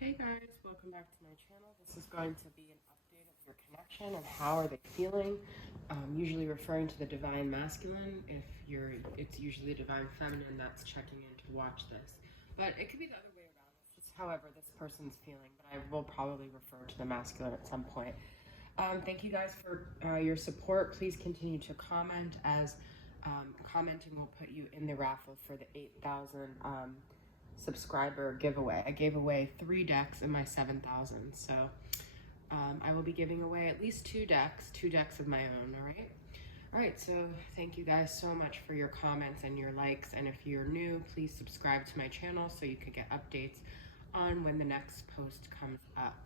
Hey guys, welcome back to my channel. This is going to be an update of your connection and how are they feeling. Usually referring to the divine masculine. It's usually divine feminine that's checking in to watch this. But it could be the other way around. It's just however this person's feeling. But I will probably refer to the masculine at some point. Thank you guys for your support. Please continue to comment as commenting will put you in the raffle for the 8,000 subscriber giveaway. I gave away 3 decks in my 7,000, so I will be giving away at least 2 decks of my own. All right, so thank you guys so much for your comments and your likes, and if you're new, please subscribe to my channel so you can get updates on when the next post comes up.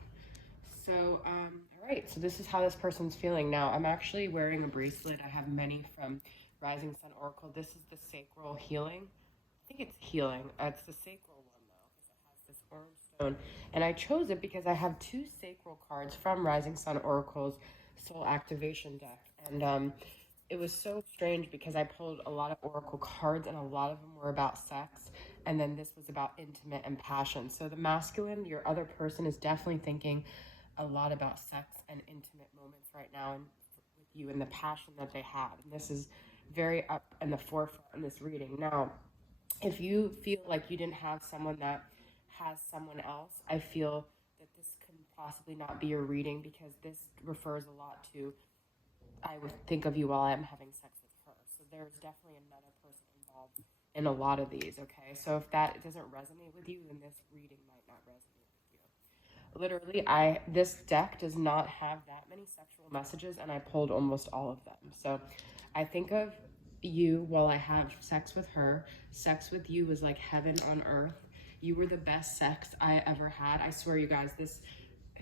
So all right, so this is how this person's feeling now. I'm actually wearing a bracelet. I have many from Rising Sun Oracle. This is the sacral healing. I think it's healing. It's the sacral one though, because it has this orange stone. And I chose it because I have 2 sacral cards from Rising Sun Oracle's Soul Activation deck. And it was so strange because I pulled a lot of Oracle cards and a lot of them were about sex. And then this was about intimate and passion. So the masculine, your other person, is definitely thinking a lot about sex and intimate moments right now and with you and the passion that they have. And this is very up in the forefront in this reading. Now, if you feel like you didn't have someone that has someone else, I feel that this can possibly not be your reading because this refers a lot to, I would think of you while I'm having sex with her. So there's definitely another person involved in a lot of these, okay? So if that doesn't resonate with you, then this reading might not resonate with you. Literally, this deck does not have that many sexual messages, and I pulled almost all of them. So I think of you while I have sex with her. Sex with you was like heaven on earth. You were the best sex I ever had. I swear, you guys, this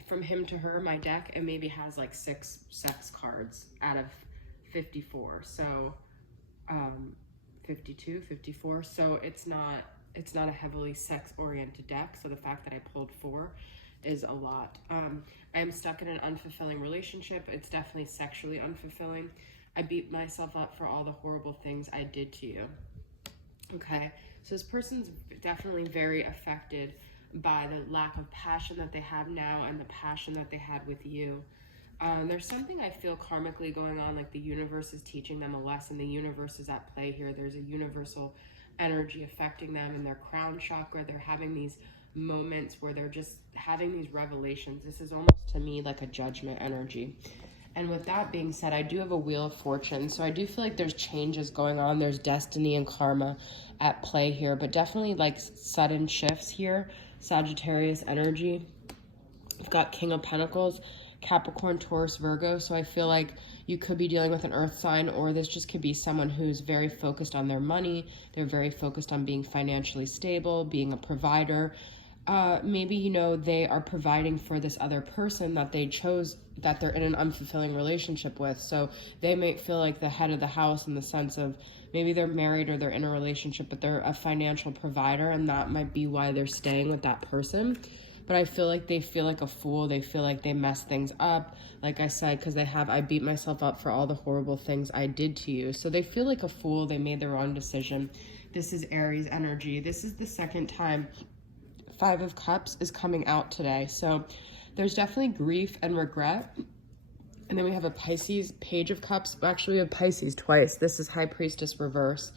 from him to her, my deck, it maybe has like 6 sex cards out of 54. So 52, 54. So it's not a heavily sex oriented deck. So the fact that I pulled 4 is a lot. I am stuck in an unfulfilling relationship. It's definitely sexually unfulfilling. I beat myself up for all the horrible things I did to you. Okay, so this person's definitely very affected by the lack of passion that they have now and the passion that they had with you. There's something I feel karmically going on, like the universe is teaching them a lesson. The universe is at play here. There's a universal energy affecting them in their crown chakra. They're having these moments where they're just having these revelations. This is almost to me like a judgment energy. And with that being said, I do have a Wheel of Fortune. So I do feel like there's changes going on. There's destiny and karma at play here, but definitely like sudden shifts here. Sagittarius energy. We've got King of Pentacles, Capricorn, Taurus, Virgo. So I feel like you could be dealing with an earth sign, or this just could be someone who's very focused on their money. They're very focused on being financially stable, being a provider. Maybe, you know, they are providing for this other person that they chose, that they're in an unfulfilling relationship with. So they may feel like the head of the house in the sense of maybe they're married or they're in a relationship, but they're a financial provider, and that might be why they're staying with that person. But I feel like they feel like a fool. They feel like they mess things up. Like I said, because I beat myself up for all the horrible things I did to you. So they feel like a fool. They made the wrong decision. This is Aries energy. This is the second time 5 of Cups is coming out today. So there's definitely grief and regret. And then we have a Pisces, Page of Cups. Actually, we have Pisces twice. This is High Priestess reverse.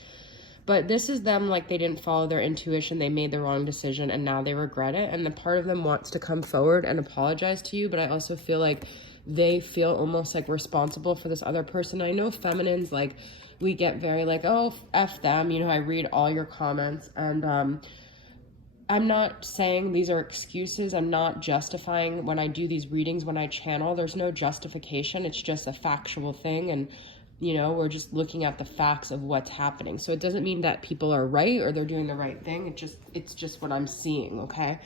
But this is them like they didn't follow their intuition. They made the wrong decision and now they regret it. And the part of them wants to come forward and apologize to you. But I also feel like they feel almost like responsible for this other person. I know feminines, like, we get very like, oh, F them. You know, I read all your comments, and I'm not saying these are excuses. I'm not justifying when I do these readings, when I channel. There's no justification. It's just a factual thing. And, you know, we're just looking at the facts of what's happening. So it doesn't mean that people are right or they're doing the right thing. It's just what I'm seeing, okay?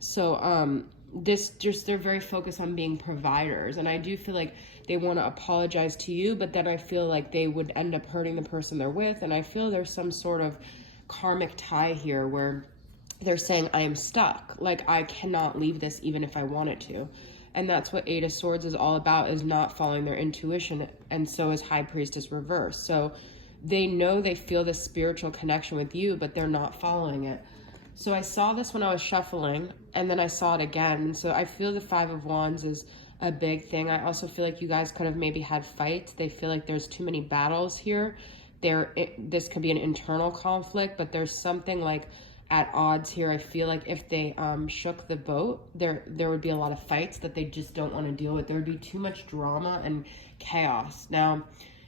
So they're very focused on being providers. And I do feel like they want to apologize to you, but then I feel like they would end up hurting the person they're with. And I feel there's some sort of karmic tie here where they're saying, I am stuck. Like, I cannot leave this even if I wanted to. And that's what 8 of Swords is all about, is not following their intuition. And so is High Priestess reverse. So they know they feel this spiritual connection with you, but they're not following it. So I saw this when I was shuffling, and then I saw it again. And so I feel the Five of Wands is a big thing. I also feel like you guys could have maybe had fights. They feel like there's too many battles here. This could be an internal conflict, but there's something like at odds here. I feel like if they shook the boat, there would be a lot of fights that they just don't want to deal with. There would be too much drama and chaos. Now,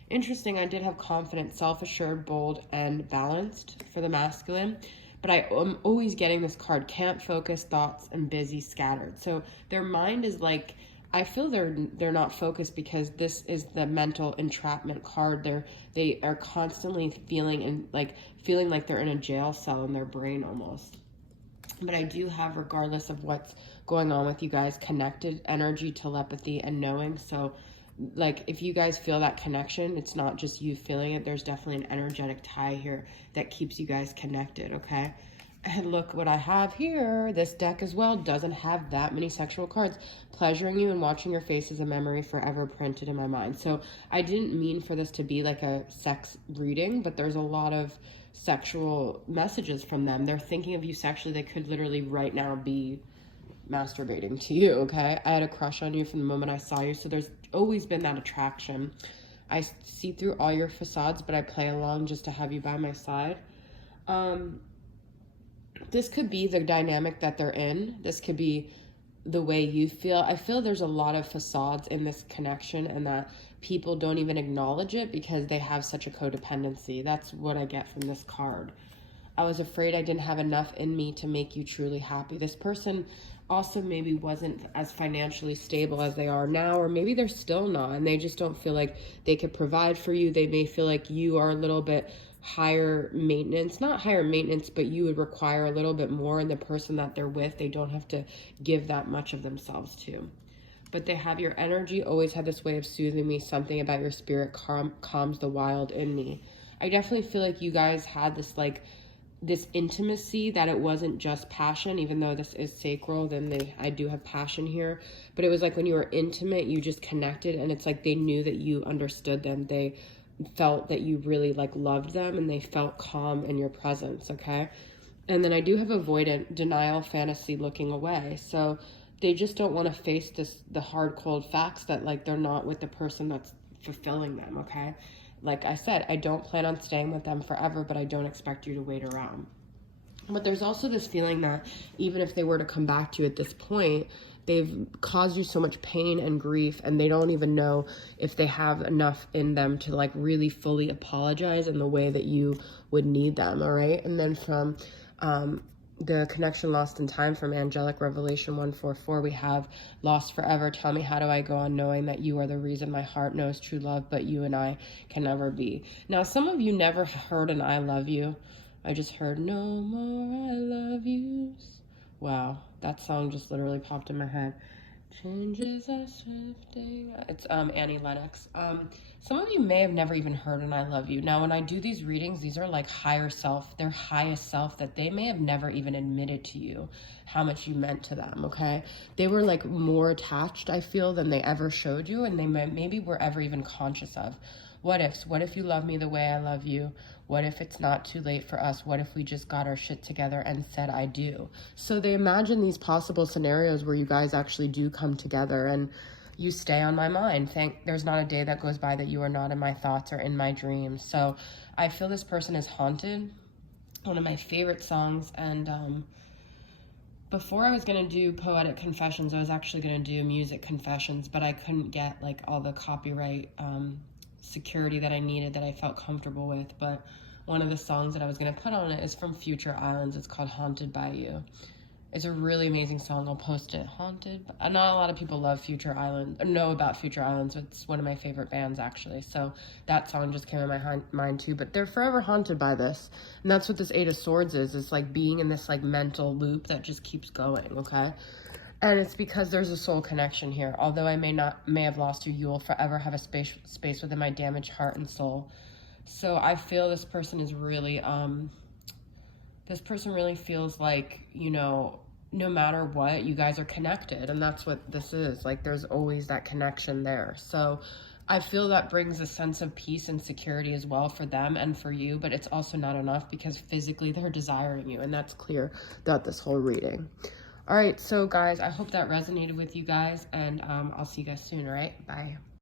interesting, I did have confident, self-assured, bold, and balanced for the masculine. But I am always getting this card, can't focus, thoughts, and busy, scattered. So their mind is like, I feel they're not focused because this is the mental entrapment card. They are constantly feeling like they're in a jail cell in their brain almost. But I do have, regardless of what's going on with you guys, connected energy, telepathy, and knowing. So like if you guys feel that connection, it's not just you feeling it. There's definitely an energetic tie here that keeps you guys connected, okay? And look what I have here. This deck as well doesn't have that many sexual cards. Pleasuring you and watching your face is a memory forever printed in my mind. So I didn't mean for this to be like a sex reading, but there's a lot of sexual messages from them. They're thinking of you sexually. They could literally right now be masturbating to you, okay? I had a crush on you from the moment I saw you, so there's always been that attraction. I see through all your facades, but I play along just to have you by my side. This could be the dynamic that they're in. This could be the way you feel. I feel there's a lot of facades in this connection and that people don't even acknowledge it because they have such a codependency. That's what I get from this card. I was afraid I didn't have enough in me to make you truly happy. This person also maybe wasn't as financially stable as they are now, or maybe they're still not, and they just don't feel like they could provide for you. They may feel like you are a little bit higher maintenance, not higher maintenance, but you would require a little bit more in the person that they're with. They don't have to give that much of themselves to. But they have your energy, always had this way of soothing me. Something about your spirit calms the wild in me. I definitely feel like you guys had this intimacy, that it wasn't just passion, even though this is sacral, then I do have passion here. But it was like when you were intimate, you just connected, and it's like they knew that you understood them. They felt that you really loved them, and they felt calm in your presence, okay? And then I do have avoidant, denial, fantasy, looking away. So they just don't want to face the hard, cold facts that they're not with the person that's fulfilling them, okay? Like I said, I don't plan on staying with them forever, but I don't expect you to wait around. But there's also this feeling that even if they were to come back to you at this point, they've caused you so much pain and grief, and they don't even know if they have enough in them to really fully apologize in the way that you would need them, all right? And then from the connection lost in time from Angelic Revelation 144, we have lost forever. Tell me, how do I go on knowing that you are the reason my heart knows true love, but you and I can never be? Now, some of you never heard an I love you. I just heard no more I love yous. Wow, that song just literally popped in my head. Changes are swifting. It's Annie Lennox. Some of you may have never even heard an I love you. Now, when I do these readings, these are higher self, their highest self, that they may have never even admitted to you how much you meant to them, okay? They were more attached, I feel, than they ever showed you, and they maybe were ever even conscious of. What ifs? What if you love me the way I love you? What if it's not too late for us? What if we just got our shit together and said I do? So they imagine these possible scenarios where you guys actually do come together, and you stay on my mind. There's not a day that goes by that you are not in my thoughts or in my dreams. So I feel this person is haunted. One of my favorite songs. And before I was going to do poetic confessions, I was actually going to do music confessions, but I couldn't get all the copyright security that I needed, that I felt comfortable with. But one of the songs that I was going to put on it is from Future Islands. It's called Haunted by You. It's a really amazing song. I'll post it. Haunted. Not a lot of people love Future Islands, or know about Future Islands. It's one of my favorite bands, actually. So that song just came in my mind too. But they're forever haunted by this. And that's what this Eight of Swords is. It's being in this mental loop that just keeps going, okay? And it's because there's a soul connection here. Although I may have lost you, you will forever have a space within my damaged heart and soul. So I feel this person is really, this person really feels no matter what, you guys are connected. And that's what this is. There's always that connection there. So I feel that brings a sense of peace and security as well for them and for you, but it's also not enough because physically they're desiring you, and that's clear throughout this whole reading. All right, so guys, I hope that resonated with you guys, and I'll see you guys soon, all right? Bye.